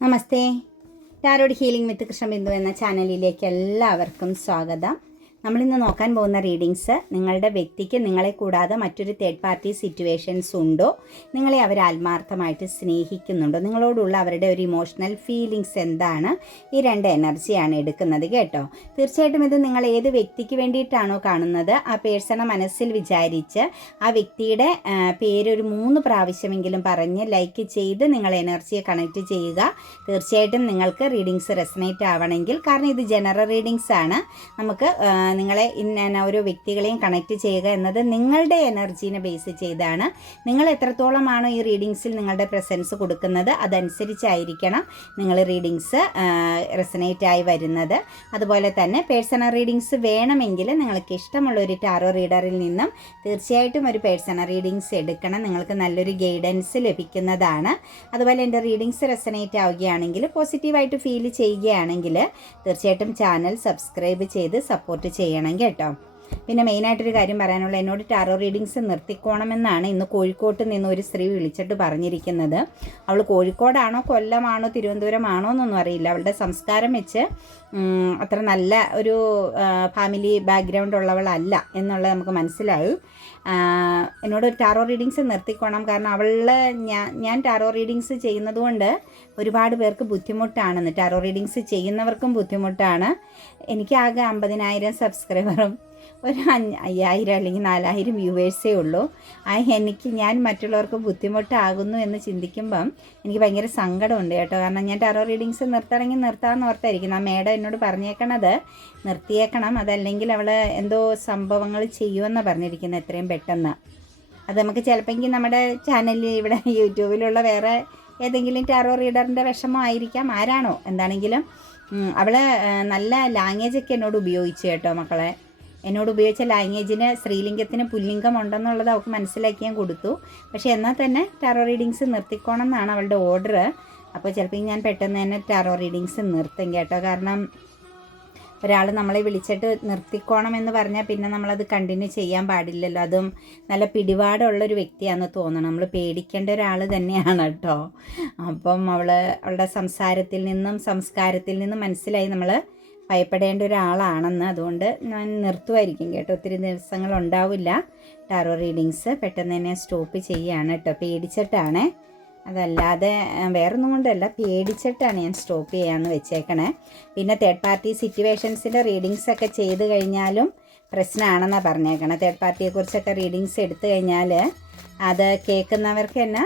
നമസ്തേ. Tarot healing വിത്ത് കൃഷ്ണബിന്ദു എന്ന ചാനലിലേക്ക് എല്ലാവർക്കും സ്വാഗതം. നമ്മളിന്ന് നോക്കാൻ പോകുന്ന റീഡിങ്സ് നിങ്ങളുടെ വ്യക്തിക്ക് നിങ്ങളെ കൂടാതെ മറ്റൊരു തേർഡ് പാർട്ടി സിറ്റുവേഷൻസ് ഉണ്ടോ, നിങ്ങളെ അവർ ആത്മാർത്ഥമായിട്ട് സ്നേഹിക്കുന്നുണ്ടോ, നിങ്ങളോടുള്ള അവരുടെ ഒരു ഇമോഷണൽ ഫീലിങ്സ് എന്താണ്, ഈ രണ്ട് എനർജിയാണ് എടുക്കുന്നത് കേട്ടോ. തീർച്ചയായിട്ടും ഇത് നിങ്ങൾ ഏത് വ്യക്തിക്ക് വേണ്ടിയിട്ടാണോ കാണുന്നത് ആ പേഴ്സണെ മനസ്സിൽ വിചാരിച്ച് ആ വ്യക്തിയുടെ പേരൊരു 3 പ്രാവശ്യമെങ്കിലും പറഞ്ഞ് ലൈക്ക് ചെയ്ത് നിങ്ങൾ എനർജിയെ കണക്റ്റ് ചെയ്യുക. തീർച്ചയായിട്ടും നിങ്ങൾക്ക് റീഡിങ്സ് റെസനേറ്റ് ആവണമെങ്കിൽ, കാരണം ഇത് ജനറൽ റീഡിങ്സ് ആണ്. നമുക്ക് നിങ്ങളെ ഓരോ വ്യക്തികളെയും കണക്റ്റ് ചെയ്യുക എന്നത് നിങ്ങളുടെ എനർജീനെ ബേസ് ചെയ്താണ്. നിങ്ങൾ എത്രത്തോളമാണോ ഈ റീഡിങ്സിൽ നിങ്ങളുടെ പ്രസൻസ് കൊടുക്കുന്നത് അതനുസരിച്ചായിരിക്കണം നിങ്ങൾ റീഡിങ്സ് റെസനേറ്റ് ആയി വരുന്നത്. അതുപോലെ തന്നെ പേഴ്സണൽ റീഡിങ്സ് വേണമെങ്കിൽ നിങ്ങൾക്ക് ഇഷ്ടമുള്ള ഒരു ടാറോ റീഡറിൽ നിന്നും തീർച്ചയായിട്ടും ഒരു പേഴ്സണൽ റീഡിങ്സ് എടുക്കണം. നിങ്ങൾക്ക് നല്ലൊരു ഗൈഡൻസ് ലഭിക്കുന്നതാണ്. അതുപോലെ എൻ്റെ റീഡിങ്സ് റെസനേറ്റ് ആവുകയാണെങ്കിൽ, പോസിറ്റീവായിട്ട് ഫീൽ ചെയ്യുകയാണെങ്കിൽ തീർച്ചയായിട്ടും ചാനൽ സബ്സ്ക്രൈബ് ചെയ്ത് സപ്പോർട്ട് ചെയ്യണം കേട്ടോ. പിന്നെ മെയിനായിട്ടൊരു കാര്യം പറയാനുള്ള, എന്നോട് ടാറോ റീഡിങ്സ് നിർത്തിക്കോണമെന്നാണ് ഇന്ന് കോഴിക്കോട്ട് നിന്ന് ഒരു സ്ത്രീ വിളിച്ചിട്ട് പറഞ്ഞിരിക്കുന്നത്. അവൾ കോഴിക്കോടാണോ കൊല്ലമാണോ തിരുവനന്തപുരമാണോ എന്നൊന്നും അറിയില്ല. അവളുടെ സംസ്കാരം വെച്ച് അത്ര നല്ല ഒരു ഫാമിലി ബാക്ക്ഗ്രൗണ്ട് ഉള്ളവളല്ല എന്നുള്ളത് നമുക്ക് മനസ്സിലാവും. എന്നോട് ടാറോ റീഡിങ്സ് നിർത്തിക്കോണം, കാരണം ഞാൻ ടാറോ റീഡിങ്സ് ചെയ്യുന്നത് കൊണ്ട് ഒരുപാട് പേർക്ക് ബുദ്ധിമുട്ടാണെന്ന്. ടാറോ റീഡിങ്സ് ചെയ്യുന്നവർക്കും ബുദ്ധിമുട്ടാണ്. എനിക്കാകെ 50,000 സബ്സ്ക്രൈബറും ഒരു 5,000 അല്ലെങ്കിൽ 4,000 വ്യൂവേഴ്സേ ഉള്ളൂ. ഞാൻ മറ്റുള്ളവർക്ക് ബുദ്ധിമുട്ടാകുന്നു എന്ന് ചിന്തിക്കുമ്പം എനിക്ക് ഭയങ്കര സങ്കടമുണ്ട് കേട്ടോ. കാരണം ഞാൻ ടാറോ റീഡിങ്സ് നിർത്തണമെങ്കിൽ നിർത്താമെന്ന് ഓർത്തായിരിക്കും. ആ മേഡം എന്നോട് പറഞ്ഞേക്കണത് നിർത്തിയേക്കണം, അതല്ലെങ്കിൽ അവൾ എന്തോ സംഭവങ്ങൾ ചെയ്യുമെന്നാണ് പറഞ്ഞിരിക്കുന്നത് എത്രയും പെട്ടെന്ന്. അത് നമുക്ക് ചിലപ്പോൾ നമ്മുടെ ചാനലിൽ ഇവിടെ യൂട്യൂബിലുള്ള വേറെ ഏതെങ്കിലും ടാറോ റീഡറിൻ്റെ വിഷമമായിരിക്കാം, ആരാണോ എന്താണെങ്കിലും. അവൾ നല്ല ലാംഗ്വേജൊക്കെ എന്നോട് ഉപയോഗിച്ചു കേട്ടോ മക്കളെ. എന്നോട് ഉപയോഗിച്ച ലാംഗ്വേജിന് സ്ത്രീലിംഗത്തിന് പുല്ലിംഗം ഉണ്ടെന്നുള്ളത് അവൾക്ക് മനസ്സിലാക്കി ഞാൻ കൊടുത്തു. പക്ഷേ എന്നാൽ തന്നെ ടാറോ റീഡിങ്സ് നിർത്തിക്കോണം എന്നാണ് അവളുടെ ഓർഡർ. അപ്പോൾ ചിലപ്പോൾ ഞാൻ പെട്ടെന്ന് തന്നെ ടാറോ റീഡിങ്സ് നിർത്തും കേട്ടോ. കാരണം ഒരാൾ നമ്മളെ വിളിച്ചിട്ട് നിർത്തിക്കോണം എന്ന് പറഞ്ഞാൽ പിന്നെ നമ്മളത് കണ്ടിന്യൂ ചെയ്യാൻ പാടില്ലല്ലോ. അതും നല്ല പിടിപാടുള്ളൊരു വ്യക്തിയാണെന്ന് തോന്നണം. നമ്മൾ പേടിക്കേണ്ട ഒരാൾ തന്നെയാണ് കേട്ടോ. അപ്പം അവളുടെ സംസാരത്തിൽ നിന്നും സംസ്കാരത്തിൽ നിന്നും മനസ്സിലായി നമ്മൾ ഭയപ്പെടേണ്ട ഒരാളാണെന്ന്. അതുകൊണ്ട് ഞാൻ നിർത്തുമായിരിക്കും കേട്ടോ. ഒത്തിരി ദിവസങ്ങളുണ്ടാവില്ല ടാറോ റീഡിങ്സ്. പെട്ടെന്ന് തന്നെ സ്റ്റോപ്പ് ചെയ്യുകയാണ് കേട്ടോ. പേടിച്ചിട്ടാണ്, അതല്ലാതെ വേറൊന്നും കൊണ്ടല്ല, പേടിച്ചിട്ടാണ് ഞാൻ സ്റ്റോപ്പ് ചെയ്യാമെന്ന് വെച്ചേക്കണേ. പിന്നെ തേർഡ് പാർട്ടി സിറ്റുവേഷൻസിൻ്റെ റീഡിങ്സൊക്കെ ചെയ്ത് കഴിഞ്ഞാലും പ്രശ്നമാണെന്നാണ് പറഞ്ഞേക്കണേ. തേർഡ് പാർട്ടിയെക്കുറിച്ചൊക്കെ റീഡിങ്സ് എടുത്തു കഴിഞ്ഞാൽ അത് കേൾക്കുന്നവർക്ക് തന്നെ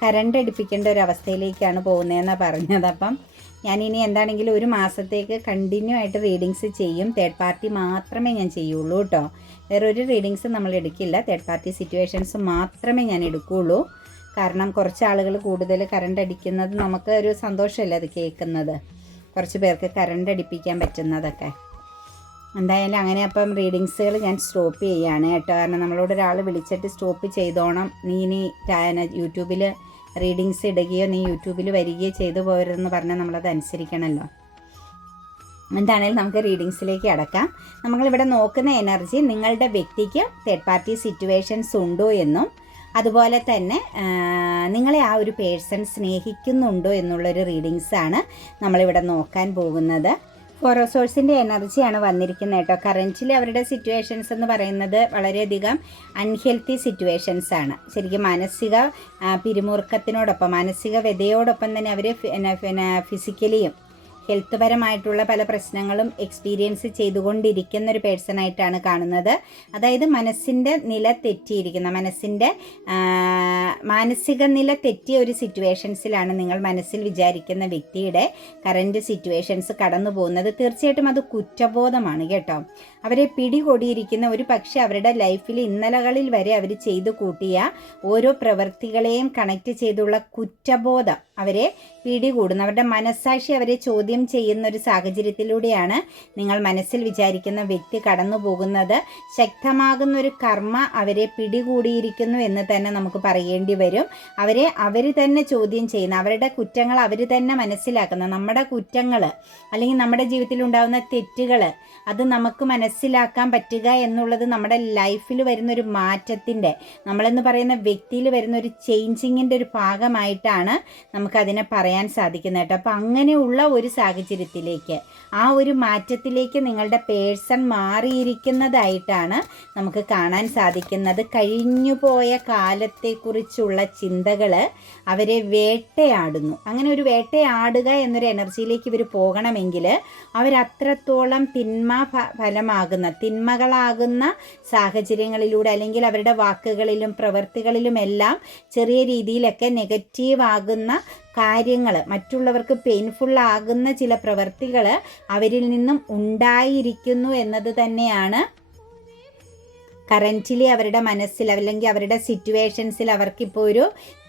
കരണ്ട് അടിപ്പിക്കേണ്ട ഒരു അവസ്ഥയിലേക്കാണ് പോകുന്നതെന്നാണ് പറഞ്ഞത്. അപ്പം ഞാനിനി എന്താണെങ്കിലും 1 മാസത്തേക്ക് കണ്ടിന്യൂ ആയിട്ട് റീഡിങ്സ് ചെയ്യും. തേർഡ് പാർട്ടി മാത്രമേ ഞാൻ ചെയ്യുള്ളൂ കേട്ടോ. വേറൊരു റീഡിങ്സ് നമ്മൾ എടുക്കില്ല. തേർഡ് പാർട്ടി സിറ്റുവേഷൻസ് മാത്രമേ ഞാൻ എടുക്കുകയുള്ളൂ. കാരണം കുറച്ച് ആളുകൾ കൂടുതൽ കറണ്ട് അടിക്കുന്നത് നമുക്ക് ഒരു സന്തോഷമല്ലേ അത് കേൾക്കുന്നത്, കുറച്ച് പേർക്ക് കറണ്ട് അടിപ്പിക്കാൻ പറ്റുന്നതൊക്കെ. എന്തായാലും അങ്ങനെ അപ്പം റീഡിങ്സുകൾ ഞാൻ സ്റ്റോപ്പ് ചെയ്യുകയാണ് കേട്ടോ. കാരണം നമ്മളോട് ഒരാൾ വിളിച്ചിട്ട് സ്റ്റോപ്പ് ചെയ്തോണം, നീ ഇനി യൂട്യൂബിൽ റീഡിങ്സ് ഇടുകയോ നീ യൂട്യൂബിൽ വരികയോ ചെയ്തു പോരുതെന്ന് പറഞ്ഞാൽ നമ്മളത് അനുസരിക്കണമല്ലോ. എന്താണെങ്കിലും നമുക്ക് റീഡിങ്സിലേക്ക് അടക്കാം. നമ്മളിവിടെ നോക്കുന്ന എനർജി നിങ്ങളുടെ വ്യക്തിക്ക് തേർഡ് പാർട്ടി സിറ്റുവേഷൻസ് ഉണ്ടോ എന്നും, അതുപോലെ തന്നെ നിങ്ങളെ ആ ഒരു പേഴ്സൺ സ്നേഹിക്കുന്നുണ്ടോ എന്നുള്ളൊരു റീഡിങ്സാണ് നമ്മളിവിടെ നോക്കാൻ പോകുന്നത്. ഹൊറോസോഴ്സിൻ്റെ എനർജിയാണ് വന്നിരിക്കുന്നത് കേട്ടോ. കറൻറ്റ്ലി അവരുടെ സിറ്റുവേഷൻസ് എന്ന് പറയുന്നത് വളരെയധികം അൺഹെൽത്തി സിറ്റുവേഷൻസ് ആണ്. ശരിക്കും മാനസിക പിരിമുറുക്കത്തിനോടൊപ്പം മാനസിക വ്യതയോടൊപ്പം തന്നെ അവർ ഫിസിക്കലിയും ഹെൽത്ത് പരമായിട്ടുള്ള പല പ്രശ്നങ്ങളും എക്സ്പീരിയൻസ് ചെയ്തുകൊണ്ടിരിക്കുന്ന ഒരു പേഴ്സണായിട്ടാണ് കാണുന്നത്. അതായത് മനസ്സിൻ്റെ നില തെറ്റിയിരിക്കുന്ന, മാനസിക നില തെറ്റിയ ഒരു സിറ്റുവേഷൻസിലാണ് നിങ്ങൾ മനസ്സിൽ വിചാരിക്കുന്ന വ്യക്തിയുടെ കറൻറ്റ് സിറ്റുവേഷൻസ് കടന്നു പോകുന്നത്. തീർച്ചയായിട്ടും അത് കുറ്റബോധമാണ് കേട്ടോ. അവരെ പിടികൊടിയിരിക്കുന്ന, ഒരു പക്ഷേ അവരുടെ ലൈഫിൽ ഇന്നലകളിൽ വരെ അവർ ചെയ്തു കൂട്ടിയ ഓരോ പ്രവൃത്തികളെയും കണക്റ്റ് ചെയ്തുള്ള കുറ്റബോധം അവരെ പിടികൂടുന്നു. അവരുടെ മനസ്സാക്ഷി അവരെ ചോദ്യം ചെയ്യുന്ന ഒരു സാഹചര്യത്തിലൂടെയാണ് നിങ്ങൾ മനസ്സിൽ വിചാരിക്കുന്ന വ്യക്തി കടന്നു പോകുന്നത്. ശക്തമാകുന്ന ഒരു കർമ്മ അവരെ പിടികൂടിയിരിക്കുന്നു എന്ന് തന്നെ നമുക്ക് പറയേണ്ടി വരും. അവർ തന്നെ ചോദ്യം ചെയ്യുന്ന, അവരുടെ കുറ്റങ്ങൾ അവർ തന്നെ മനസ്സിലാക്കുന്ന, നമ്മുടെ കുറ്റങ്ങൾ അല്ലെങ്കിൽ നമ്മുടെ ജീവിതത്തിൽ ഉണ്ടാകുന്ന തെറ്റുകൾ അത് നമുക്ക് മനസ്സിലാക്കാൻ പറ്റുക എന്നുള്ളത് നമ്മുടെ ലൈഫിൽ വരുന്നൊരു നമ്മളെന്ന് പറയുന്ന വ്യക്തിയിൽ വരുന്നൊരു ചേഞ്ചിങ്ങിൻ്റെ ഒരു ഭാഗമായിട്ടാണ് നമുക്കതിനെ പറയാൻ പറയാൻ സാധിക്കുന്നത് കേട്ടോ. അപ്പോൾ അങ്ങനെയുള്ള ഒരു സാഹചര്യത്തിലേക്ക്, ആ ഒരു മാറ്റത്തിലേക്ക് നിങ്ങളുടെ പേഴ്സൺ മാറിയിരിക്കുന്നതായിട്ടാണ് നമുക്ക് കാണാൻ സാധിക്കുന്നത്. കഴിഞ്ഞുപോയ കാലത്തെക്കുറിച്ചുള്ള ചിന്തകൾ അവരെ വേട്ടയാടുന്നു. അങ്ങനെ ഒരു വേട്ടയാടുക എന്നൊരു എനർജിയിലേക്ക് ഇവർ പോകണമെങ്കിൽ അവരത്രത്തോളം തിന്മകളാകുന്ന സാഹചര്യങ്ങളിലൂടെ, അല്ലെങ്കിൽ അവരുടെ വാക്കുകളിലും പ്രവൃത്തികളിലുമെല്ലാം ചെറിയ രീതിയിലൊക്കെ നെഗറ്റീവ് ആകുന്ന കാര്യങ്ങൾ, മറ്റുള്ളവർക്ക് പെയിൻഫുള്ളാകുന്ന ചില പ്രവൃത്തികൾ അവരിൽ നിന്നും ഉണ്ടായിരിക്കുന്നു എന്നത് തന്നെയാണ് കറൻറ്റ്ലി അവരുടെ മനസ്സിൽ അല്ലെങ്കിൽ അവരുടെ സിറ്റുവേഷൻസിൽ അവർക്കിപ്പോൾ ഒരു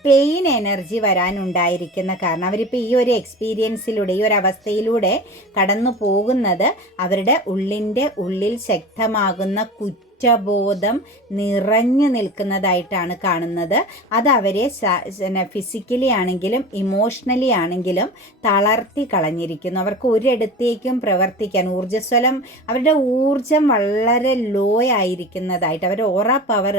പെയിൻ എനർജി വരാനുണ്ടായിരിക്കുന്ന കാരണം. അവരിപ്പോൾ ഈ ഒരു എക്സ്പീരിയൻസിലൂടെ, ഈ ഒരു അവസ്ഥയിലൂടെ കടന്നു പോകുന്നത് അവരുടെ ഉള്ളിൽ ശക്തമാകുന്ന കുറ്റബോധം നിറഞ്ഞു നിൽക്കുന്നതായിട്ടാണ് കാണുന്നത്. അത് അവരെ ഫിസിക്കലി ആണെങ്കിലും ഇമോഷണലി ആണെങ്കിലും തളർത്തി കളഞ്ഞിരിക്കുന്നു. അവർക്ക് ഒരിടത്തേക്കും പ്രവർത്തിക്കാൻ അവരുടെ ഊർജം വളരെ ലോ ആയിരിക്കുന്നതായിട്ട്, അവരുടെ ഓറ പവർ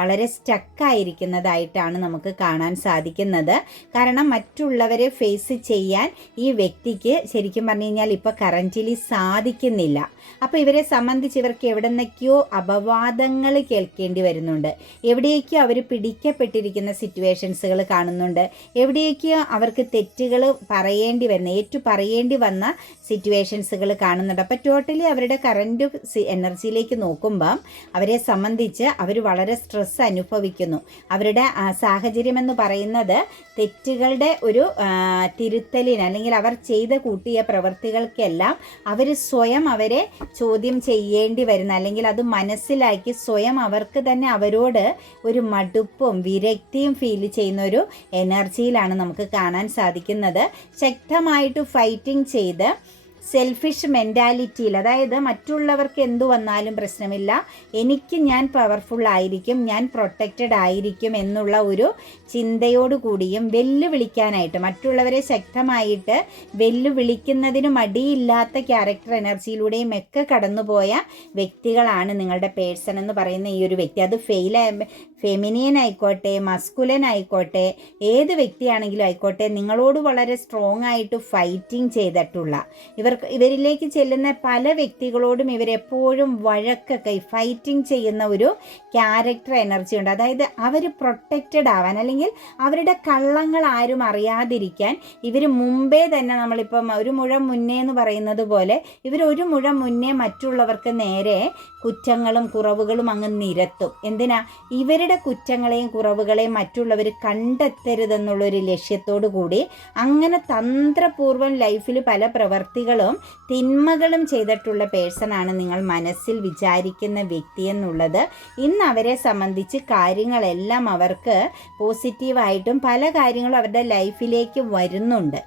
വളരെ സ്റ്റക്കായിരിക്കുന്നതായിട്ടാണ് നമുക്ക് കാണാൻ സാധിക്കുന്നത്. കാരണം മറ്റുള്ളവരെ ഫേസ് ചെയ്യാൻ ഈ വ്യക്തിക്ക് ശരിക്കും പറഞ്ഞു കഴിഞ്ഞാൽ ഇപ്പോൾ കറൻറ്റ്ലി സാധിക്കുന്നില്ല. അപ്പോൾ ഇവരെ സംബന്ധിച്ച് ഇവർക്ക് എവിടെ നിന്നൊക്കെയോ അപവാദങ്ങൾ കേൾക്കേണ്ടി വരുന്നുണ്ട്. എവിടെയൊക്കെയോ അവർ പിടിക്കപ്പെട്ടിരിക്കുന്ന സിറ്റുവേഷൻസുകൾ കാണുന്നുണ്ട്. എവിടെയൊക്കെയോ അവർക്ക് തെറ്റുകൾ പറയേണ്ടി വന്ന സിറ്റുവേഷൻസുകൾ കാണുന്നുണ്ട്. അപ്പോൾ ടോട്ടലി അവരുടെ കറൻറ്റ് എനർജിയിലേക്ക് നോക്കുമ്പം അവരെ സംബന്ധിച്ച് അവർ വളരെ സ്ട്രെസ് അനുഭവിക്കുന്നു. അവരുടെ സാഹചര്യം എന്ന് പറയുന്നത് തെറ്റുകളുടെ ഒരു തിരുത്തലിന്, അല്ലെങ്കിൽ അവർ ചെയ്ത് കൂട്ടിയ പ്രവൃത്തികൾക്കെല്ലാം അവർ സ്വയം അവരെ ചോദ്യം ചെയ്യേണ്ടി വരുന്ന, അല്ലെങ്കിൽ അത് മനസ്സിലാക്കി സ്വയം അവർക്ക് തന്നെ അവരോട് ഒരു മടുപ്പും വിരക്തിയും ഫീൽ ചെയ്യുന്ന ഒരു എനർജിയിലാണ് നമുക്ക് കാണാൻ സാധിക്കുന്നത്. ശക്തമായിട്ട് ഫൈറ്റിംഗ് ചെയ്ത് സെൽഫിഷ് മെൻറ്റാലിറ്റിയിൽ, അതായത് മറ്റുള്ളവർക്ക് എന്തു വന്നാലും പ്രശ്നമില്ല, ഞാൻ പവർഫുൾ ആയിരിക്കും, ഞാൻ പ്രൊട്ടക്റ്റഡ് ആയിരിക്കും എന്നുള്ള ഒരു ചിന്തയോടുകൂടിയും വെല്ലുവിളിക്കാനായിട്ട്, മറ്റുള്ളവരെ ശക്തമായിട്ട് വെല്ലുവിളിക്കുന്നതിന് മടിയില്ലാത്ത ക്യാരക്ടർ എനർജിയിലൂടെയും ഒക്കെ കടന്നുപോയ വ്യക്തികളാണ് നിങ്ങളുടെ പേഴ്സൺ എന്ന് പറയുന്ന ഈ ഒരു വ്യക്തി. അത് ഫെമിനിയൻ ആയിക്കോട്ടെ, മസ്കുലൻ ആയിക്കോട്ടെ, ഏത് വ്യക്തിയാണെങ്കിലും ആയിക്കോട്ടെ, നിങ്ങളോട് വളരെ സ്ട്രോങ് ആയിട്ട് ഫൈറ്റിംഗ് ചെയ്തിട്ടുള്ള ഇവരിലേക്ക് ചെല്ലുന്ന പല വ്യക്തികളോടും ഇവരെപ്പോഴും വഴക്കൊക്കെ ഫൈറ്റിംഗ് ചെയ്യുന്ന ഒരു ക്യാരക്ടർ എനർജി ഉണ്ട്. അതായത് അവർ പ്രൊട്ടക്റ്റഡ് ആവാൻ, അല്ലെങ്കിൽ അവരുടെ കള്ളങ്ങൾ ആരും അറിയാതിരിക്കാൻ ഇവർ മുമ്പേ തന്നെ, നമ്മളിപ്പം ഒരു മുഴം മുന്നേ എന്ന് പറയുന്നത് പോലെ, ഇവർ ഒരു മുഴം മുന്നേ മറ്റുള്ളവർക്ക് നേരെ കുറ്റങ്ങളും കുറവുകളും അങ്ങ് നിരത്തും. എന്തിനാ? ഇവരുടെ കുറ്റങ്ങളെയും കുറവുകളെയും മറ്റുള്ളവർ കണ്ടെത്തരുതെന്നുള്ളൊരു ലക്ഷ്യത്തോടു കൂടി അങ്ങനെ തന്ത്രപൂർവ്വം ലൈഫിൽ പല പ്രവർത്തികളും തിന്മകളും ചെയ്തിട്ടുള്ള പേഴ്സണാണ് നിങ്ങൾ മനസ്സിൽ വിചാരിക്കുന്ന വ്യക്തി എന്നുള്ളത്. ഇന്ന് അവരെ സംബന്ധിച്ച് കാര്യങ്ങളെല്ലാം അവർക്ക് പോസിറ്റീവായിട്ടും പല കാര്യങ്ങളും അവരുടെ ലൈഫിലേക്ക് വരുന്നുണ്ട്.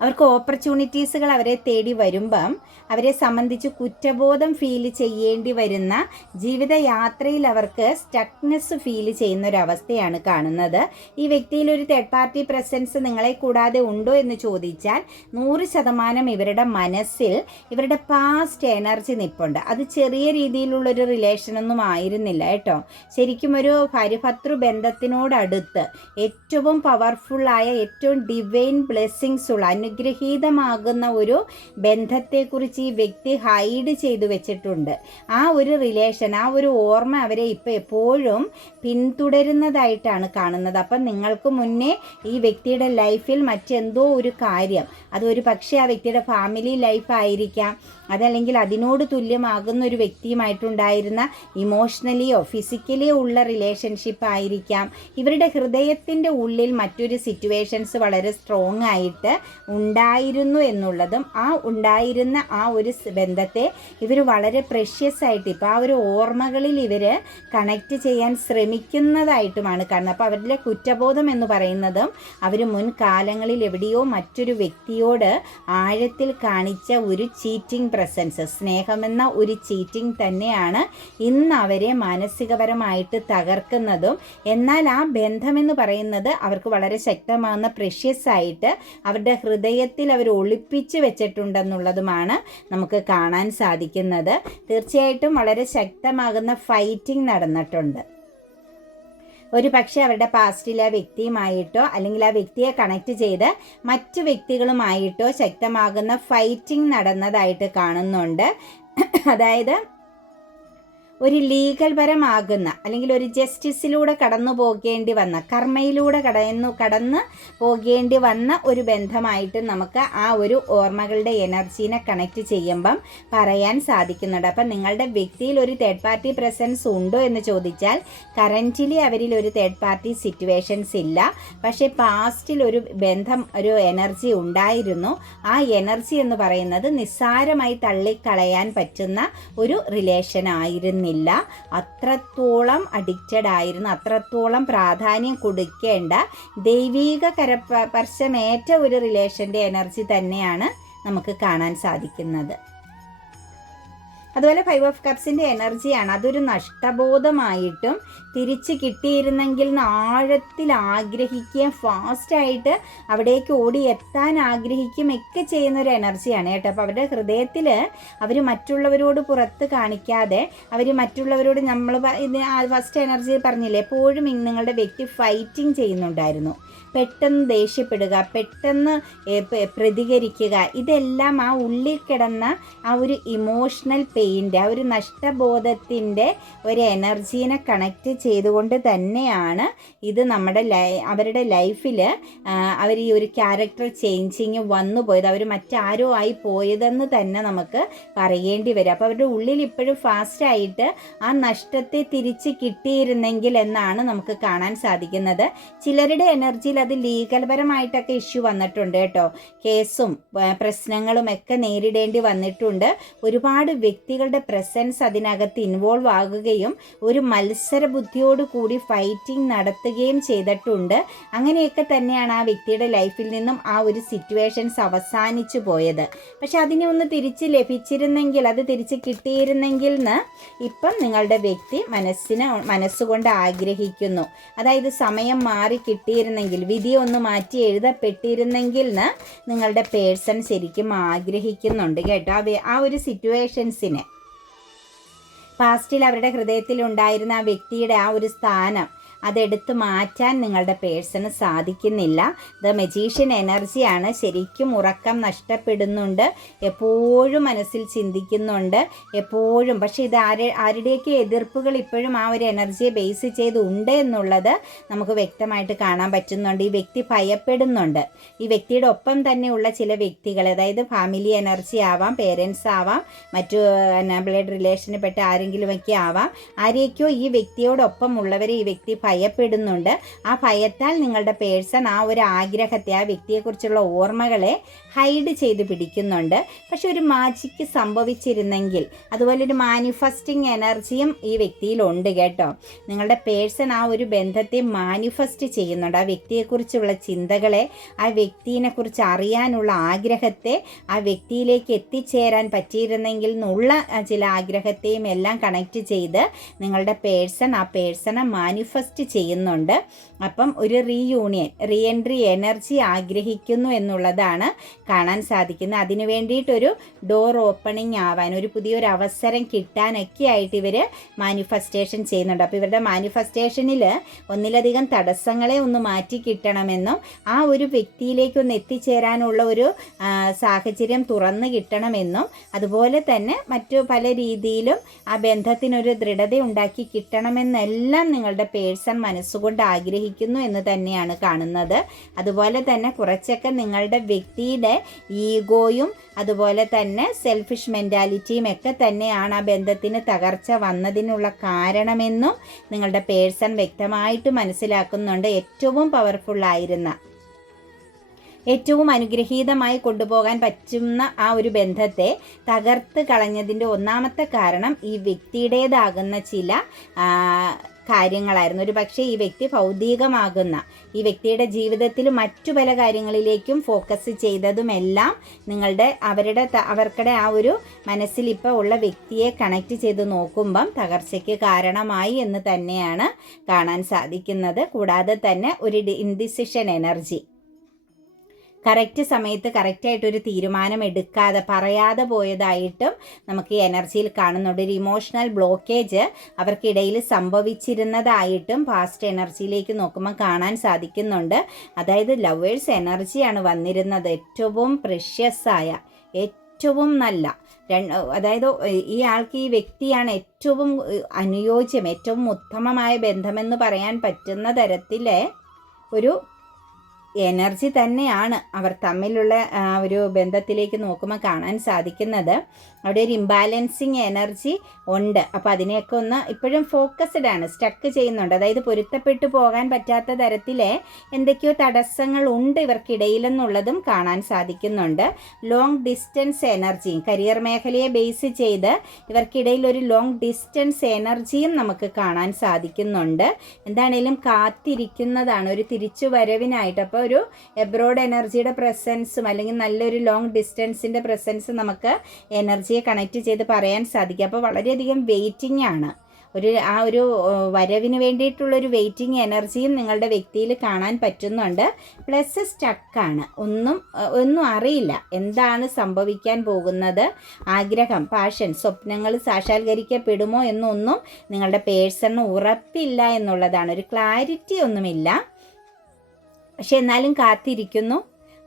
അവർക്ക് ഓപ്പർച്യൂണിറ്റീസുകൾ അവരെ തേടി വരുമ്പം അവരെ സംബന്ധിച്ച് കുറ്റബോധം ഫീൽ ചെയ്യേണ്ടി വരുന്ന ജീവിതയാത്രയിൽ അവർക്ക് സ്റ്റക്നെസ് ഫീൽ ചെയ്യുന്ന ഒരവസ്ഥയാണ് കാണുന്നത്. ഈ വ്യക്തിയിൽ ഒരു തേർഡ് പാർട്ടി പ്രസൻസ് നിങ്ങളെ കൂടാതെ ഉണ്ടോ എന്ന് ചോദിച്ചാൽ 100% ഇവരുടെ മനസ്സിൽ ഇവരുടെ പാസ്റ്റ് എനർജി നിൽപ്പുണ്ട്. അത് ചെറിയ രീതിയിലുള്ളൊരു റിലേഷനൊന്നും ആയിരുന്നില്ല കേട്ടോ. ശരിക്കും ഒരു ഭാര്യഭർത്തൃ ബന്ധത്തിനോടടുത്ത് ഏറ്റവും പവർഫുള്ളായ, ഏറ്റവും ഡിവൈൻ ബ്ലെസ്സിങ്സ് ഉള്ള, അനുഗ്രഹീതമാകുന്ന ഒരു ബന്ധത്തെക്കുറിച്ച് ഈ വ്യക്തി ഹൈഡ് ചെയ്തു വെച്ചിട്ടുണ്ട്. ആ ഒരു റിലേഷൻ, ആ ഒരു ഓർമ്മ അവരെ ഇപ്പോൾ എപ്പോഴും പിന്തുടരുന്നതായിട്ടാണ് കാണുന്നത്. അപ്പം നിങ്ങൾക്ക് മുന്നേ ഈ വ്യക്തിയുടെ ലൈഫിൽ മറ്റെന്തോ ഒരു കാര്യം, അതൊരു പക്ഷേ ആ വ്യക്തിയുടെ ഫാമിലി ലൈഫ് ആയിരിക്കാം, അതല്ലെങ്കിൽ അതിനോട് തുല്യമാകുന്ന ഒരു വ്യക്തിയുമായിട്ടുണ്ടായിരുന്ന ഇമോഷണലിയോ ഫിസിക്കലിയോ ഉള്ള റിലേഷൻഷിപ്പ് ആയിരിക്കാം. ഇവരുടെ ഹൃദയത്തിൻ്റെ ഉള്ളിൽ മറ്റൊരു സിറ്റുവേഷൻസ് വളരെ സ്ട്രോങ് ആയിട്ട് ഉണ്ടായിരുന്നു എന്നുള്ളതും, ആ ഉണ്ടായിരുന്ന ആ ഒരു ബന്ധത്തെ ഇവർ വളരെ പ്രഷ്യസ് ആയിട്ട് ഇപ്പോൾ ആ ഒരു ഓർമ്മകളിൽ ഇവർ കണക്റ്റ് ചെയ്യാൻ ശ്രമിക്കുന്നതായിട്ടുമാണ് കാണുന്നത്. അപ്പോൾ അവരുടെ കുറ്റബോധം എന്ന് പറയുന്നതും അവർ മുൻകാലങ്ങളിൽ എവിടെയോ മറ്റൊരു വ്യക്തിയോട് ആഴത്തിൽ കാണിച്ച ഒരു ചീറ്റിംഗ് പ്രസൻസ്, സ്നേഹമെന്ന ഒരു ചീറ്റിംഗ് തന്നെയാണ് ഇന്ന് അവരെ മാനസികപരമായിട്ട് തകർക്കുന്നതും. എന്നാൽ ആ ബന്ധമെന്ന് പറയുന്നത് അവർക്ക് വളരെ ശക്തമാകുന്ന പ്രഷ്യസ് ആയിട്ട് അവരുടെ ഹൃദയത്തിൽ അവർ ഒളിപ്പിച്ച് വെച്ചിട്ടുണ്ടെന്നുള്ളതുമാണ് നമുക്ക് കാണാൻ സാധിക്കുന്നത്. തീർച്ചയായിട്ടും വളരെ ശക്തമാകുന്ന ഫൈറ്റിംഗ് നടന്നിട്ടുണ്ട്. ഒരു പക്ഷേ അവരുടെ പാസ്റ്റിലെ ആ വ്യക്തിയുമായിട്ടോ അല്ലെങ്കിൽ ആ വ്യക്തിയെ കണക്ട് ചെയ്ത് മറ്റു വ്യക്തികളുമായിട്ടോ ശക്തമാകുന്ന ഫൈറ്റിംഗ് നടന്നതായിട്ട് കാണുന്നുണ്ട്. അതായത് ഒരു ലീഗൽ പരമാകുന്ന അല്ലെങ്കിൽ ഒരു ജസ്റ്റിസിലൂടെ കടന്നു പോകേണ്ടി വന്ന, കർമ്മയിലൂടെ കടന്ന് പോകേണ്ടി വന്ന ഒരു ബന്ധമായിട്ട് നമുക്ക് ആ ഒരു ഓർമ്മകളുടെ എനർജീനെ കണക്ട് ചെയ്യുമ്പം പറയാൻ സാധിക്കുന്നുണ്ട്. അപ്പം നിങ്ങളുടെ വ്യക്തിയിൽ ഒരു തേർഡ് പാർട്ടി പ്രസൻസ് ഉണ്ടോ എന്ന് ചോദിച്ചാൽ കറൻ്റ്ലി അവരിൽ ഒരു തേർഡ് പാർട്ടി സിറ്റുവേഷൻസ് ഇല്ല. പക്ഷേ പാസ്റ്റിൽ ഒരു ബന്ധം, ഒരു എനർജി ഉണ്ടായിരുന്നു. ആ എനർജി എന്ന് പറയുന്നത് നിസ്സാരമായി തള്ളിക്കളയാൻ പറ്റുന്ന ഒരു റിലേഷൻ ആയിരുന്നു. അത്രത്തോളം അഡിക്റ്റഡ് ആയിരുന്നു, അത്രത്തോളം പ്രാധാന്യം കൊടുക്കേണ്ട ദൈവീക കരസ്പർശമേറ്റ ഒരു റിലേഷൻ്റെ എനർജി തന്നെയാണ് നമുക്ക് കാണാൻ സാധിക്കുന്നത്. അതുപോലെ 5 ഓഫ് കപ്സിൻ്റെ എനർജിയാണ്. അതൊരു നഷ്ടബോധമായിട്ടും തിരിച്ച് കിട്ടിയിരുന്നെങ്കിൽ ആഴത്തിൽ ആഗ്രഹിക്കുകയും ഫാസ്റ്റായിട്ട് അവിടേക്ക് ഓടി എത്താൻ ആഗ്രഹിക്കുകയും ഒക്കെ ചെയ്യുന്നൊരു എനർജിയാണ് കേട്ടോ. അപ്പോൾ അവരുടെ ഹൃദയത്തിൽ അവർ മറ്റുള്ളവരോട് പുറത്ത് കാണിക്കാതെ, അവർ മറ്റുള്ളവരോട്, നമ്മൾ ഫസ്റ്റ് എനർജി പറഞ്ഞില്ലേ, എപ്പോഴും നിങ്ങളുടെ വ്യക്തി ഫൈറ്റിംഗ് ചെയ്യുന്നുണ്ടായിരുന്നു. പെട്ടെന്ന് ദേഷ്യപ്പെടുക, പെട്ടെന്ന് പ്രതികരിക്കുക, ഇതെല്ലാം ആ ഉള്ളിൽ കിടന്ന ആ ഒരു ഇമോഷണൽ പെയിൻ്റെ, ആ ഒരു നഷ്ടബോധത്തിൻ്റെ ഒരു എനർജീനെ കണക്റ്റ് ചെയ്തുകൊണ്ട് തന്നെയാണ് ഇത് അവരുടെ ലൈഫിൽ അവർ ഈ ഒരു ക്യാരക്ടർ ചേഞ്ചിങ് വന്നു പോയത്, അവർ മറ്റാരോ ആയി പോയതെന്ന് തന്നെ നമുക്ക് പറയേണ്ടി വരും. അപ്പോൾ അവരുടെ ഉള്ളിൽ ഇപ്പോഴും ഫാസ്റ്റായിട്ട് ആ നഷ്ടത്തെ തിരിച്ച് കിട്ടിയിരുന്നെങ്കിൽ എന്നാണ് നമുക്ക് കാണാൻ സാധിക്കുന്നത്. ചിലരുടെ എനർജിയിൽ അത് ലീഗൽപരമായിട്ടൊക്കെ ഇഷ്യൂ വന്നിട്ടുണ്ട് കേട്ടോ. കേസും പ്രശ്നങ്ങളും ഒക്കെ നേരിടേണ്ടി വന്നിട്ടുണ്ട്. ഒരുപാട് വ്യക്തികളുടെ പ്രസൻസ് അതിനകത്ത് ഇൻവോൾവ് ആകുകയും ഒരു മത്സര ബുദ്ധിയോട് കൂടി ഫൈറ്റിംഗ് നടത്തുകയും ചെയ്തിട്ടുണ്ട്. അങ്ങനെയൊക്കെ തന്നെയാണ് ആ വ്യക്തിയുടെ ലൈഫിൽ നിന്നും ആ ഒരു സിറ്റുവേഷൻസ് അവസാനിച്ചു പോയത്. പക്ഷെ അതിനെ ഒന്ന് തിരിച്ച് ലഭിച്ചിരുന്നെങ്കിൽ, അത് തിരിച്ച് കിട്ടിയിരുന്നെങ്കിൽ എന്ന് ഇപ്പം നിങ്ങളുടെ വ്യക്തി മനസ്സുകൊണ്ട് ആഗ്രഹിക്കുന്നു. അതായത് സമയം മാറി കിട്ടിയിരുന്നെങ്കിൽ, വിധി ഒന്ന് മാറ്റി എഴുതപ്പെട്ടിരുന്നെങ്കിൽ എന്ന് നിങ്ങളുടെ പേഴ്സൺ ശരിക്കും ആഗ്രഹിക്കുന്നുണ്ട് കേട്ടോ. ആ ഒരു സിറ്റുവേഷൻസിനെ, പാസ്റ്റിൽ അവരുടെ ഹൃദയത്തിൽ ഉണ്ടായിരുന്ന ആ വ്യക്തിയുടെ ആ ഒരു സ്ഥാനം അതെടുത്ത് മാറ്റാൻ നിങ്ങളുടെ പേഴ്സണ് സാധിക്കുന്നില്ല. ദ മജീഷ്യൻ എനർജിയാണ്. ശരിക്കും ഉറക്കം നഷ്ടപ്പെടുന്നുണ്ട്, എപ്പോഴും മനസ്സിൽ ചിന്തിക്കുന്നുണ്ട് എപ്പോഴും. പക്ഷേ ഇത് ആരുടെയൊക്കെ എതിർപ്പുകൾ ഇപ്പോഴും ആ ഒരു എനർജിയെ ബേസ് ചെയ്ത് ഉണ്ട് എന്നുള്ളത് നമുക്ക് വ്യക്തമായിട്ട് കാണാൻ പറ്റുന്നുണ്ട്. ഈ വ്യക്തി ഭയപ്പെടുന്നുണ്ട്. ഈ വ്യക്തിയുടെ ഒപ്പം തന്നെയുള്ള ചില വ്യക്തികൾ, അതായത് ഫാമിലി എനർജി ആവാം, പേരൻസ് ആവാം, മറ്റു ബ്ലഡ് റിലേഷന് പെട്ട ആരെങ്കിലുമൊക്കെ ആവാം, ആരെയൊക്കെയോ ഈ വ്യക്തിയോടൊപ്പം ഉള്ളവരെ ഈ വ്യക്തി ഭയപ്പെടുന്നുണ്ട്. ആ ഭയത്താൽ നിങ്ങളുടെ പേഴ്സൺ ആ ഒരു ആഗ്രഹത്തെ, ആ വ്യക്തിയെക്കുറിച്ചുള്ള ഓർമ്മകളെ ഹൈഡ് ചെയ്ത് പിടിക്കുന്നുണ്ട്. പക്ഷെ ഒരു മാജിക്ക് സംഭവിച്ചിരുന്നെങ്കിൽ, അതുപോലെ ഒരു മാനിഫെസ്റ്റിംഗ് എനർജിയും ഈ വ്യക്തിയിലുണ്ട് കേട്ടോ. നിങ്ങളുടെ പേഴ്സൺ ആ ഒരു ബന്ധത്തെ മാനിഫെസ്റ്റ് ചെയ്യുന്നുണ്ട്. ആ വ്യക്തിയെക്കുറിച്ചുള്ള ചിന്തകളെ, ആ വ്യക്തിയെക്കുറിച്ച് അറിയാനുള്ള ആഗ്രഹത്തെ, ആ വ്യക്തിയിലേക്ക് എത്തിച്ചേരാൻ പറ്റിയിരുന്നെങ്കിൽ എന്നുള്ള ചില ആഗ്രഹത്തെയും എല്ലാം കണക്റ്റ് ചെയ്ത് നിങ്ങളുടെ പേഴ്സൺ ആ പേഴ്സണെ മാനിഫെസ്റ്റ് ചെയ്യുന്നുണ്ട്. അപ്പം ഒരു റീ എൻട്രി എനർജി ആഗ്രഹിക്കുന്നു എന്നുള്ളതാണ് കാണാൻ സാധിക്കുന്നത്. അതിനു വേണ്ടിയിട്ടൊരു ഡോർ ഓപ്പണിംഗ് ആവാൻ, ഒരു പുതിയൊരു അവസരം കിട്ടാനൊക്കെ ആയിട്ട് ഇവർ മാനിഫെസ്റ്റേഷൻ ചെയ്യുന്നുണ്ട്. അപ്പോൾ ഇവരുടെ മാനിഫെസ്റ്റേഷനിൽ ഒന്നിലധികം തടസ്സങ്ങളെ ഒന്ന് മാറ്റി കിട്ടണമെന്നും ആ ഒരു വ്യക്തിയിലേക്ക് ഒന്ന് എത്തിച്ചേരാനുള്ള ഒരു സാഹചര്യം തുറന്നു കിട്ടണമെന്നും, അതുപോലെ തന്നെ മറ്റു പല രീതിയിലും ആ ബന്ധത്തിനൊരു ദൃഢത ഉണ്ടാക്കി കിട്ടണമെന്നെല്ലാം നിങ്ങളുടെ പേഴ്സൺ മനസ്സുകൊണ്ട് ആഗ്രഹിക്കുന്നു എന്ന് തന്നെയാണ് കാണുന്നത്. അതുപോലെ തന്നെ കുറച്ചൊക്കെ നിങ്ങളുടെ വ്യക്തിയുടെ ഈഗോയും അതുപോലെ തന്നെ സെൽഫിഷ് മെൻറ്റാലിറ്റിയും ഒക്കെ തന്നെയാണ് ആ ബന്ധത്തിന് തകർച്ച വന്നതിനുള്ള കാരണമെന്നും നിങ്ങളുടെ പേഴ്സൺ വ്യക്തമായിട്ട് മനസ്സിലാക്കുന്നുണ്ട്. ഏറ്റവും പവർഫുള്ളായിരുന്ന, ഏറ്റവും അനുഗ്രഹീതമായി കൊണ്ടുപോകാൻ പറ്റുന്ന ആ ഒരു ബന്ധത്തെ തകർത്ത് കളഞ്ഞതിൻ്റെ ഒന്നാമത്തെ കാരണം ഈ വ്യക്തിയുടേതാകുന്ന ചില കാര്യങ്ങളായിരുന്നു. ഒരു പക്ഷേ ഈ വ്യക്തി ഭൗതികമാകുന്ന, ഈ വ്യക്തിയുടെ ജീവിതത്തിൽ മറ്റു പല കാര്യങ്ങളിലേക്കും ഫോക്കസ് ചെയ്തതുമെല്ലാം അവർക്കടെ ആ ഒരു മനസ്സിൽ ഇപ്പോൾ ഉള്ള വ്യക്തിയെ കണക്റ്റ് ചെയ്ത് നോക്കുമ്പം തകർച്ചയ്ക്ക് കാരണമായി എന്ന് തന്നെയാണ് കാണാൻ സാധിക്കുന്നത്. കൂടാതെ തന്നെ ഒരു ഇൻഡിസിഷൻ എനർജി, കറക്റ്റ് സമയത്ത് കറക്റ്റായിട്ടൊരു തീരുമാനം എടുക്കാതെ പറയാതെ പോയതായിട്ടും നമുക്ക് ഈ എനർജിയിൽ കാണുന്നുണ്ട്. ഒരു ഇമോഷണൽ ബ്ലോക്കേജ് അവർക്കിടയിൽ സംഭവിച്ചിരുന്നതായിട്ടും പാസ്റ്റ് എനർജിയിലേക്ക് നോക്കുമ്പോൾ കാണാൻ സാധിക്കുന്നുണ്ട്. അതായത് ലവേഴ്സ് എനർജിയാണ് വന്നിരുന്നത്. ഏറ്റവും പ്രഷ്യസായ, ഏറ്റവും നല്ല, അതായത് ഈ ആൾക്ക്, ഈ വ്യക്തിയാണ് ഏറ്റവും അനുയോജ്യം, ഏറ്റവും ഉത്തമമായ ബന്ധമെന്ന് പറയാൻ പറ്റുന്ന തരത്തിലെ ഒരു എനർജി തന്നെയാണ് അവർ തമ്മിലുള്ള ഒരു ബന്ധത്തിലേക്ക് നോക്കുമ്പോൾ കാണാൻ സാധിക്കുന്നത്. അവിടെ ഒരു ഇംബാലൻസിങ് എനർജി ഉണ്ട്. അപ്പോൾ അതിനെയൊക്കെ ഒന്ന് ഇപ്പോഴും ഫോക്കസ്ഡ് ആണ്, സ്റ്റക്ക് ചെയ്യുന്നുണ്ട്. അതായത് പൊരുത്തപ്പെട്ടു പോകാൻ പറ്റാത്ത തരത്തിലെ എന്തൊക്കെയോ തടസ്സങ്ങൾ ഉണ്ട് ഇവർക്കിടയിലെന്നുള്ളതും കാണാൻ സാധിക്കുന്നുണ്ട്. ലോങ് ഡിസ്റ്റൻസ് എനർജിയും, കരിയർ മേഖലയെ ബേസ് ചെയ്ത് ഇവർക്കിടയിൽ ഒരു ലോങ് ഡിസ്റ്റൻസ് എനർജിയും നമുക്ക് കാണാൻ സാധിക്കുന്നുണ്ട്. എന്താണേലും കാത്തിരിക്കുന്നതാണ് ഒരു തിരിച്ചു വരവിനായിട്ട്. അപ്പോൾ ഒരു എബ്രോഡ് എനർജിയുടെ പ്രസൻസും അല്ലെങ്കിൽ നല്ലൊരു ലോങ് ഡിസ്റ്റൻസിൻ്റെ പ്രസൻസ് നമുക്ക് എനർജിയെ കണക്ട് ചെയ്ത് പറയാൻ സാധിക്കും. അപ്പോൾ വളരെയധികം വെയിറ്റിംഗ് ആണ്, ആ ഒരു വരവിന് വേണ്ടിയിട്ടുള്ളൊരു വെയിറ്റിംഗ് എനർജിയും നിങ്ങളുടെ വ്യക്തിയിൽ കാണാൻ പറ്റുന്നുണ്ട്. പ്ലസ് സ്റ്റക്കാണ്, ഒന്നും അറിയില്ല എന്താണ് സംഭവിക്കാൻ പോകുന്നത്. ആഗ്രഹം, പാഷൻ, സ്വപ്നങ്ങൾ സാക്ഷാത്കരിക്കപ്പെടുമോ എന്നൊന്നും നിങ്ങളുടെ പേഴ്സണിന് ഉറപ്പില്ല എന്നുള്ളതാണ്. ഒരു ക്ലാരിറ്റി ഒന്നുമില്ല. പക്ഷെ എന്നാലും കാത്തിരിക്കുന്നു,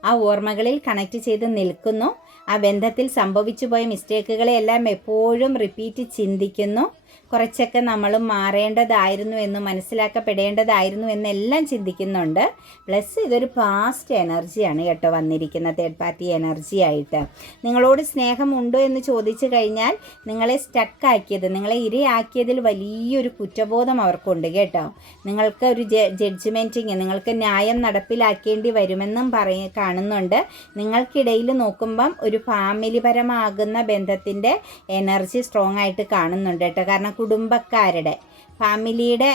ആ ഓർമ്മകളിൽ കണക്ട് ചെയ്ത് നിൽക്കുന്നു. ആ ബന്ധത്തിൽ സംഭവിച്ചു പോയ മിസ്റ്റേക്കുകളെല്ലാം എപ്പോഴും റിപ്പീറ്റ് ചിന്തിക്കുന്നു. കുറച്ചൊക്കെ നമ്മളും മാറേണ്ടതായിരുന്നു എന്നും മനസ്സിലാക്കപ്പെടേണ്ടതായിരുന്നു എന്നെല്ലാം ചിന്തിക്കുന്നുണ്ട്. പ്ലസ് ഇതൊരു പാസ്റ്റ് എനർജിയാണ് കേട്ടോ വന്നിരിക്കുന്ന, തേർഡ് പാർട്ടി എനർജി ആയിട്ട്. നിങ്ങളോട് സ്നേഹമുണ്ടോ എന്ന് ചോദിച്ചു കഴിഞ്ഞാൽ നിങ്ങളെ സ്റ്റക്കാക്കിയത്, നിങ്ങളെ ഇരയാക്കിയതിൽ വലിയൊരു കുറ്റബോധം അവർക്കുണ്ട് കേട്ടോ. നിങ്ങൾക്ക് ഒരു ജഡ്ജ്മെൻറ്റിങ്, നിങ്ങൾക്ക് ന്യായം നടപ്പിലാക്കേണ്ടി വരുമെന്നും കാണുന്നുണ്ട്. നിങ്ങൾക്കിടയിൽ നോക്കുമ്പം ഒരു ഫാമിലിപരമാകുന്ന ബന്ധത്തിൻ്റെ എനർജി സ്ട്രോങ് ആയിട്ട് കാണുന്നുണ്ട് കേട്ടോ. കാരണം കുടുംബക്കാരുടെ, ഫാമിലിയുടെ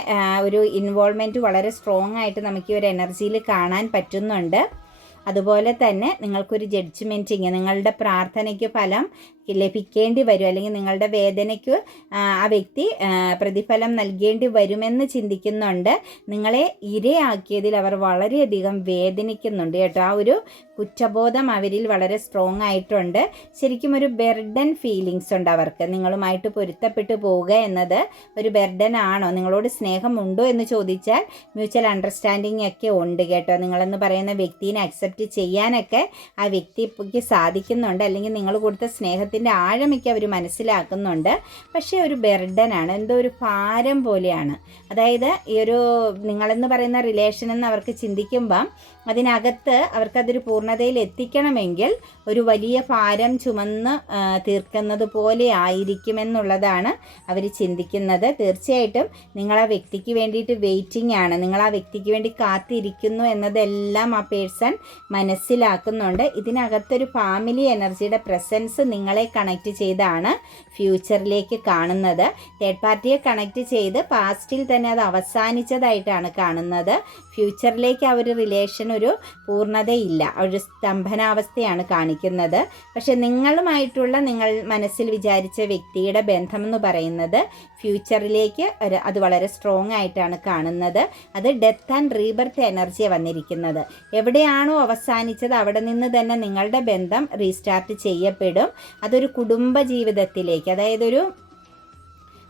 ഒരു ഇൻവോൾവ്മെൻറ്റ് വളരെ സ്ട്രോങ് ആയിട്ട് നമുക്ക് ഈ ഒരു എനർജിയിൽ കാണാൻ പറ്റുന്നുണ്ട്. അതുപോലെ തന്നെ നിങ്ങൾക്കൊരു ജഡ്ജ്മെൻറ്റിങ്, നിങ്ങളുടെ പ്രാർത്ഥനയ്ക്ക് ഫലം ലഭിക്കേണ്ടി വരും, അല്ലെങ്കിൽ നിങ്ങളുടെ വേദനയ്ക്ക് ആ വ്യക്തി പ്രതിഫലം നൽകേണ്ടി വരുമെന്ന് ചിന്തിക്കുന്നുണ്ട്. നിങ്ങളെ ഇരയാക്കിയതിൽ അവർ വളരെയധികം വേദനിക്കുന്നുണ്ട് കേട്ടോ. ആ ഒരു കുറ്റബോധം അവരിൽ വളരെ സ്ട്രോങ് ആയിട്ടുണ്ട്. ശരിക്കും ഒരു ബെർഡൻ ഫീലിങ്സ് ഉണ്ട് അവർക്ക്. നിങ്ങളുമായിട്ട് പൊരുത്തപ്പെട്ടു പോവുക എന്നത് ഒരു ബെർഡൻ ആണോ? നിങ്ങളോട് സ്നേഹമുണ്ടോ എന്ന് ചോദിച്ചാൽ മ്യൂച്വൽ അണ്ടർസ്റ്റാൻഡിങ് ഒക്കെ ഉണ്ട് കേട്ടോ. നിങ്ങളെന്ന് പറയുന്ന വ്യക്തിനെ അക്സെപ്റ്റ് ചെയ്യാനൊക്കെ ആ വ്യക്തിക്ക് സാധിക്കുന്നുണ്ട്, അല്ലെങ്കിൽ നിങ്ങൾ കൊടുത്ത സ്നേഹത്തിൻ്റെ ആഴമൊക്കെ അവർ മനസ്സിലാക്കുന്നുണ്ട്. പക്ഷേ ഒരു ബെർഡനാണ്, എന്തോ ഒരു ഭാരം പോലെയാണ്. അതായത് ഈ ഒരു നിങ്ങളെന്ന് പറയുന്ന റിലേഷൻ എന്ന് അവർക്ക് ചിന്തിക്കുമ്പം അതിനകത്ത് അവർക്കതൊരു പൂർണ്ണതയിൽ എത്തിക്കണമെങ്കിൽ ഒരു വലിയ ഭാരം ചുമന്ന് തീർക്കുന്നത് പോലെ ആയിരിക്കുമെന്നുള്ളതാണ് അവർ ചിന്തിക്കുന്നത്. തീർച്ചയായിട്ടും നിങ്ങൾ ആ വ്യക്തിക്ക് വേണ്ടിയിട്ട് വെയിറ്റിംഗ് ആണ്, നിങ്ങൾ ആ വ്യക്തിക്ക് വേണ്ടി കാത്തിരിക്കുന്നു എന്നതെല്ലാം ആ പേഴ്സൺ മനസ്സിലാക്കുന്നുണ്ട്. ഇതിനകത്തൊരു ഫാമിലി എനർജിയുടെ പ്രസൻസ് നിങ്ങളെ കണക്ട് ചെയ്താണ് ഫ്യൂച്ചറിലേക്ക് കാണുന്നത്. തേർഡ് പാർട്ടിയെ കണക്ട് ചെയ്ത് പാസ്റ്റിൽ തന്നെ അത് അവസാനിച്ചതായിട്ടാണ് കാണുന്നത്. ഫ്യൂച്ചറിലേക്ക് ആ ഒരു റിലേഷൻ ഒരു പൂർണ്ണതയില്ല, ഒരു സ്തംഭനാവസ്ഥയാണ് കാണിക്കുന്നത്. പക്ഷെ നിങ്ങളുമായിട്ടുള്ള നിങ്ങൾ മനസ്സിൽ വിചാരിച്ച വ്യക്തിയുടെ ബന്ധമെന്ന് പറയുന്നത് ഫ്യൂച്ചറിലേക്ക് അത് വളരെ സ്ട്രോങ് ആയിട്ടാണ് കാണുന്നത്. അത് ഡെത്ത് ആൻഡ് റീബർത്ത് എനർജിയാണ് വന്നിരിക്കുന്നത്. എവിടെയാണോ അവസാനിച്ചത് അവിടെ നിന്ന് തന്നെ നിങ്ങളുടെ ബന്ധം റീസ്റ്റാർട്ട് ചെയ്യപ്പെടും. അതൊരു കുടുംബ ജീവിതത്തിലേക്ക്, അതായത് ഒരു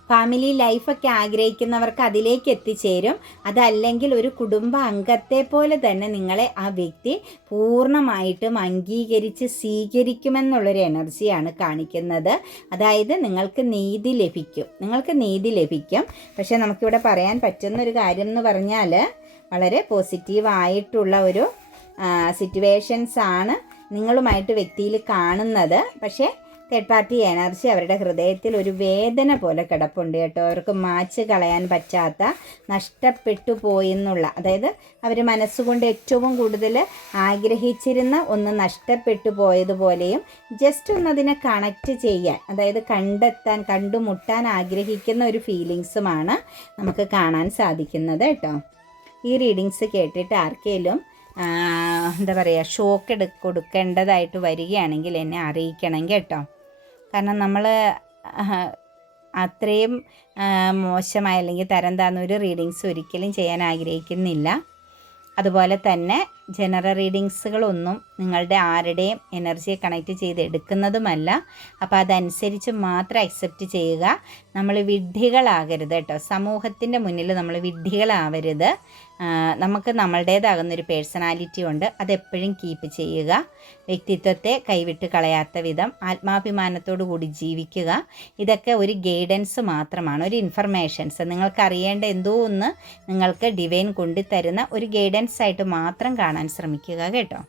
ഫാമിലി ലൈഫൊക്കെ ആഗ്രഹിക്കുന്നവർക്ക് അതിലേക്ക് എത്തിച്ചേരും. അതല്ലെങ്കിൽ ഒരു കുടുംബ അംഗത്തെ പോലെ തന്നെ നിങ്ങളെ ആ വ്യക്തി പൂർണ്ണമായിട്ടും അംഗീകരിച്ച് സ്വീകരിക്കുമെന്നുള്ളൊരു എനർജിയാണ് കാണിക്കുന്നത്. അതായത് നിങ്ങൾക്ക് നീതി ലഭിക്കും. പക്ഷേ നമുക്കിവിടെ പറയാൻ പറ്റുന്ന ഒരു കാര്യം എന്ന് പറഞ്ഞാൽ വളരെ പോസിറ്റീവായിട്ടുള്ള ഒരു സിറ്റുവേഷൻസാണ് നിങ്ങളുമായിട്ട് വ്യക്തിയിൽ കാണുന്നത്. പക്ഷേ തേർഡ് പാർട്ടി എനർജി അവരുടെ ഹൃദയത്തിൽ ഒരു വേദന പോലെ കിടപ്പുണ്ട് കേട്ടോ. അവർക്ക് മാച്ച് കളയാൻ പറ്റാത്ത, നഷ്ടപ്പെട്ടു പോയെന്നുള്ള, അതായത് അവർ മനസ്സുകൊണ്ട് ഏറ്റവും കൂടുതൽ ആഗ്രഹിച്ചിരുന്ന ഒന്ന് നഷ്ടപ്പെട്ടു പോയതുപോലെയും ജസ്റ്റ് ഒന്നതിനെ കണക്റ്റ് ചെയ്യാൻ, അതായത് കണ്ടുമുട്ടാൻ ആഗ്രഹിക്കുന്ന ഒരു ഫീലിങ്സുമാണ് നമുക്ക് കാണാൻ സാധിക്കുന്നത് കേട്ടോ. ഈ റീഡിങ്സ് കേട്ടിട്ട് ആർക്കെങ്കിലും എന്താ പറയുക, ഷോക്ക് കൊടുക്കേണ്ടതായിട്ട് വരികയാണെങ്കിൽ എന്നെ അറിയിക്കണം കേട്ടോ. കാരണം നമ്മൾ അത്രയും മോശമായ അല്ലെങ്കിൽ തരം താഴ്ന്ന ഒരു റീഡിങ്സ് ഒരിക്കലും ചെയ്യാൻ ആഗ്രഹിക്കുന്നില്ല. അതുപോലെ തന്നെ ജനറൽ റീഡിങ്സുകളൊന്നും നിങ്ങളുടെ ആരുടെയും എനർജിയെ കണക്റ്റ് ചെയ്ത് എടുക്കുന്നതുമല്ല. അപ്പോൾ അതനുസരിച്ച് മാത്രം അക്സെപ്റ്റ് ചെയ്യുക. നമ്മൾ വിഡ്ഢികളാകരുത് കേട്ടോ. സമൂഹത്തിൻ്റെ മുന്നിൽ നമ്മൾ വിഡ്ഢികളാവരുത്. നമുക്ക് നമ്മളുടേതാകുന്നൊരു പേഴ്സണാലിറ്റി ഉണ്ട്, അതെപ്പോഴും കീപ്പ് ചെയ്യുക. വ്യക്തിത്വത്തെ കൈവിട്ട് കളയാത്ത വിധം ആത്മാഭിമാനത്തോടു കൂടി ജീവിക്കുക. ഇതൊക്കെ ഒരു ഗൈഡൻസ് മാത്രമാണ്, ഒരു ഇൻഫർമേഷൻസ്. നിങ്ങൾക്ക് അറിയേണ്ട എന്തോ ഒന്ന് നിങ്ങൾക്ക് ഡിവൈൻ കൊണ്ടുതരുന്ന ഒരു ഗൈഡൻസ് ആയിട്ട് മാത്രം കാണാൻ ശ്രമിക്കുക കേട്ടോ.